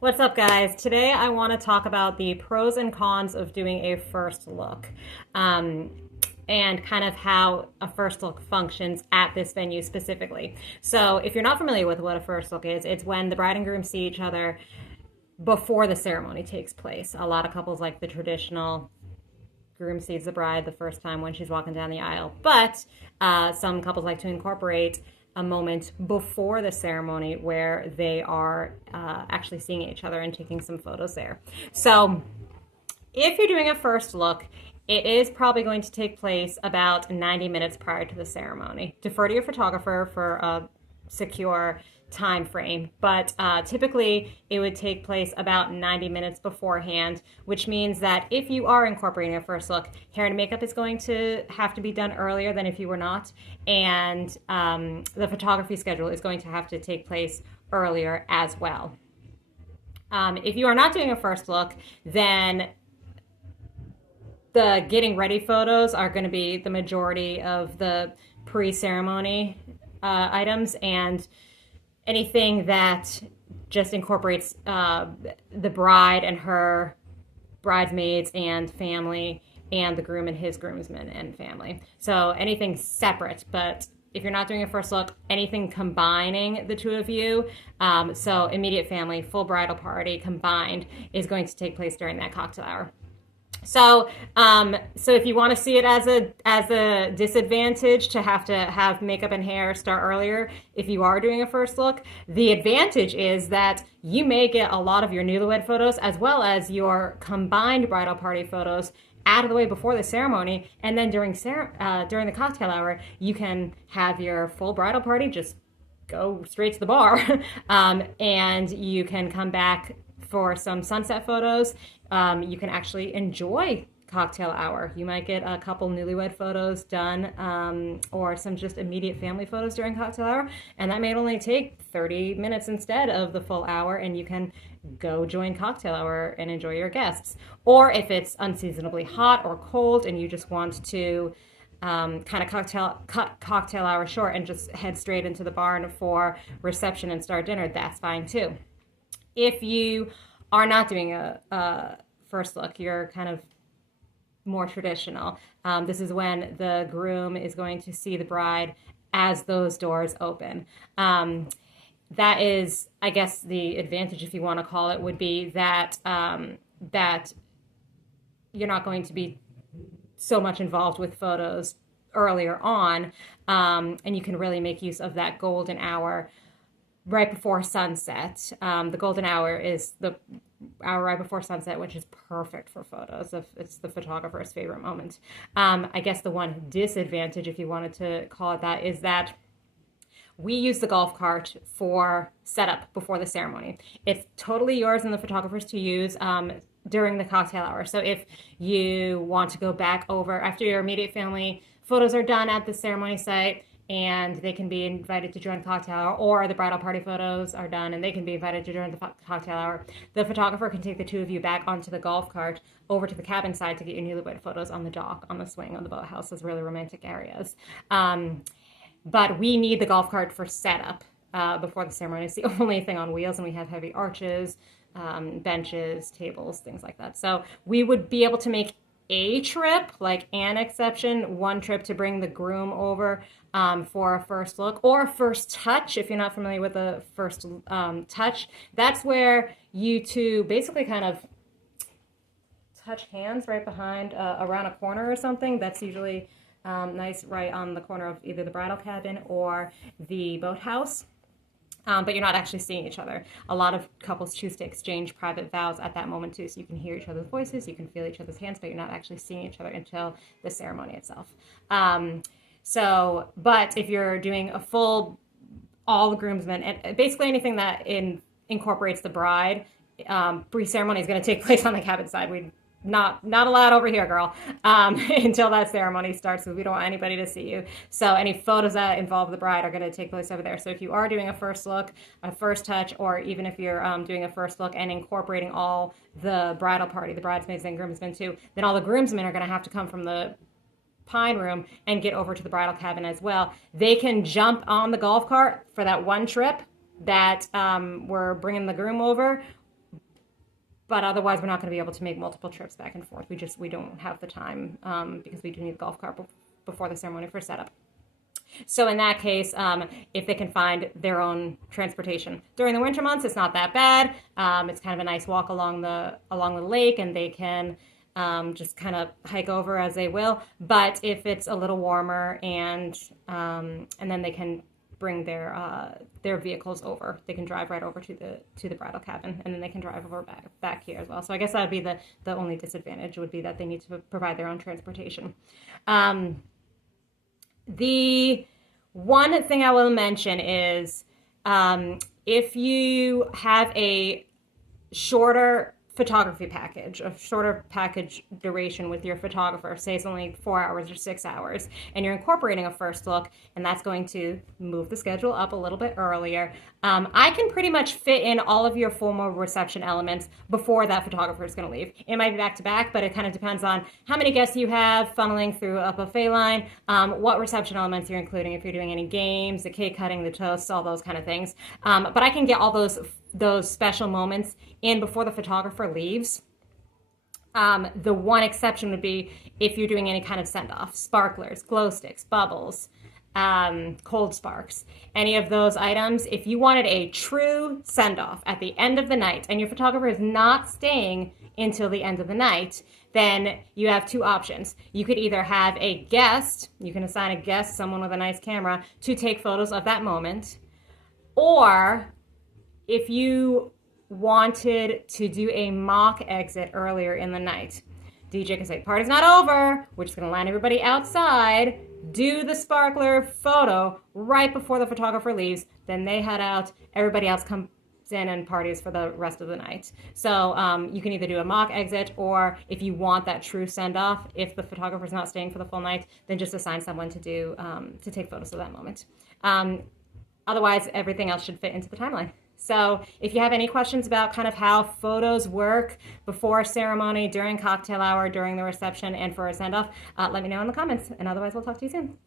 What's up, guys? Today I want to talk about the pros and cons of doing a first look, um, and kind of how a first look functions at this venue specifically. So, if you're not familiar with what a first look is, it's when the bride and groom see each other before the ceremony takes place. A lot of couples like the traditional groom sees the bride the first time when she's walking down the aisle. But some couples like to incorporate a moment before the ceremony where they are actually seeing each other and taking some photos there. So if you're doing a first look, it is probably going to take place about 90 minutes prior to the ceremony. Defer to your photographer for a secure time frame, but typically it would take place about 90 minutes beforehand, which means that if you are incorporating a first look, hair and makeup is going to have to be done earlier than if you were not, and the photography schedule is going to have to take place earlier as well. If you are not doing a first look, then the getting ready photos are going to be the majority of the pre-ceremony items, and anything that just incorporates the bride and her bridesmaids and family and the groom and his groomsmen and family. So anything separate, but if you're not doing a first look, anything combining the two of you, so immediate family, full bridal party combined, is going to take place during that cocktail hour. So if you want to see it as a disadvantage to have makeup and hair start earlier, if you are doing a first look, the advantage is that you may get a lot of your newlywed photos as well as your combined bridal party photos out of the way before the ceremony, and then during the cocktail hour, you can have your full bridal party just go straight to the bar, and you can come back for some sunset photos. You can actually enjoy cocktail hour. You might get a couple newlywed photos done, or some just immediate family photos during cocktail hour, and that may only take 30 minutes instead of the full hour, and you can go join cocktail hour and enjoy your guests. Or if it's unseasonably hot or cold and you just want to kind of cut cocktail hour short and just head straight into the barn for reception and start dinner, that's fine too. If you are not doing a first look, you're kind of more traditional. This is when the groom is going to see the bride as those doors open. That is, I guess, the advantage, if you want to call it, would be that that you're not going to be so much involved with photos earlier on, and you can really make use of that golden hour right before sunset. The golden hour is the hour right before sunset, which is perfect for photos. It's the photographer's favorite moment. I guess the one disadvantage, if you wanted to call it that, is that we use the golf cart for setup before the ceremony. It's totally yours and the photographer's to use during the cocktail hour. So if you want to go back over after your immediate family photos are done at the ceremony site, and they can be invited to join cocktail hour, or the bridal party photos are done and they can be invited to join the cocktail hour, the photographer can take the two of you back onto the golf cart over to the cabin side to get your newlywed photos on the dock, on the swing, on the boathouse, those really romantic areas. But we need the golf cart for setup before the ceremony. It's the only thing on wheels, and we have heavy arches, benches, tables, things like that. So we would be able to make a trip, like an exception, one trip to bring the groom over for a first look or a first touch. If you're not familiar with a first touch, that's where you two basically kind of touch hands right behind around a corner or something. That's usually nice, right on the corner of either the bridal cabin or the boathouse. But you're not actually seeing each other. A lot of couples choose to exchange private vows at that moment too, so you can hear each other's voices, you can feel each other's hands, but you're not actually seeing each other until the ceremony itself. But if you're doing a full, all the groomsmen, and basically anything that incorporates the bride, pre-ceremony is going to take place on the cabin side. We not allowed over here, girl, until that ceremony starts, because we don't want anybody to see you. So any photos that involve the bride are going to take place over there. So if you are doing a first look, a first touch, or even if you're doing a first look and incorporating all the bridal party, the bridesmaids and groomsmen too, then all the groomsmen are going to have to come from the pine room and get over to the bridal cabin as well. They can jump on the golf cart for that one trip that we're bringing the groom over, but otherwise we're not going to be able to make multiple trips back and forth. We don't have the time because we do need the golf cart before the ceremony for setup. So in that case, if they can find their own transportation during the winter months, it's not that bad. It's kind of a nice walk along the lake, and they can just kind of hike over as they will. But if it's a little warmer, and then they can bring their vehicles over. They can drive right over to the bridal cabin, and then they can drive over back here as well. So I guess that would be the only disadvantage, would be that they need to provide their own transportation. The one thing I will mention is if you have a shorter photography package, a shorter package duration with your photographer, say it's only 4 hours or 6 hours, and you're incorporating a first look, and that's going to move the schedule up a little bit earlier, I can pretty much fit in all of your formal reception elements before that photographer is going to leave. It might be back to back, but it kind of depends on how many guests you have, funneling through a buffet line, what reception elements you're including, if you're doing any games, the cake cutting, the toasts, all those kind of things. But I can get all those special moments in before the photographer leaves. The one exception would be if you're doing any kind of send-off, sparklers, glow sticks, bubbles, cold sparks, any of those items. If you wanted a true send-off at the end of the night and your photographer is not staying until the end of the night, then you have two options. You could either have a guest, you can assign a guest, someone with a nice camera, to take photos of that moment, or if you wanted to do a mock exit earlier in the night, DJ can say, party's not over, we're just gonna line everybody outside, do the sparkler photo right before the photographer leaves, then they head out, everybody else comes in and parties for the rest of the night. So you can either do a mock exit, or if you want that true send-off, if the photographer's not staying for the full night, then just assign someone to do to take photos of that moment. Otherwise, everything else should fit into the timeline. So if you have any questions about kind of how photos work before ceremony, during cocktail hour, during the reception, and for a send-off, let me know in the comments. And otherwise, we'll talk to you soon.